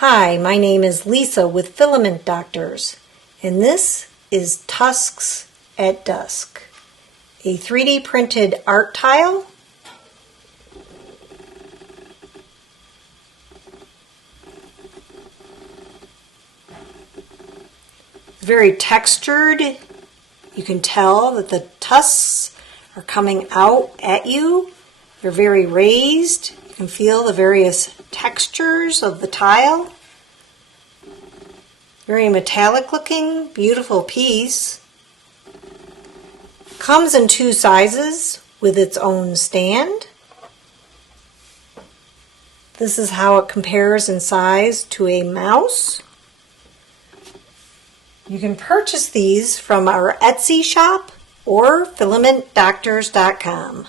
Hi, my name is Lisa with Filament Doctors, and this is Tusks at Dusk, a 3D printed art tile. Very textured. You can tell that the tusks are coming out at you. They're very raised. You can feel the various textures of the tile. Very metallic looking, beautiful piece. Comes in two sizes with its own stand. This is how it compares in size to a mouse. You can purchase these from our Etsy shop or filamentdoctors.com.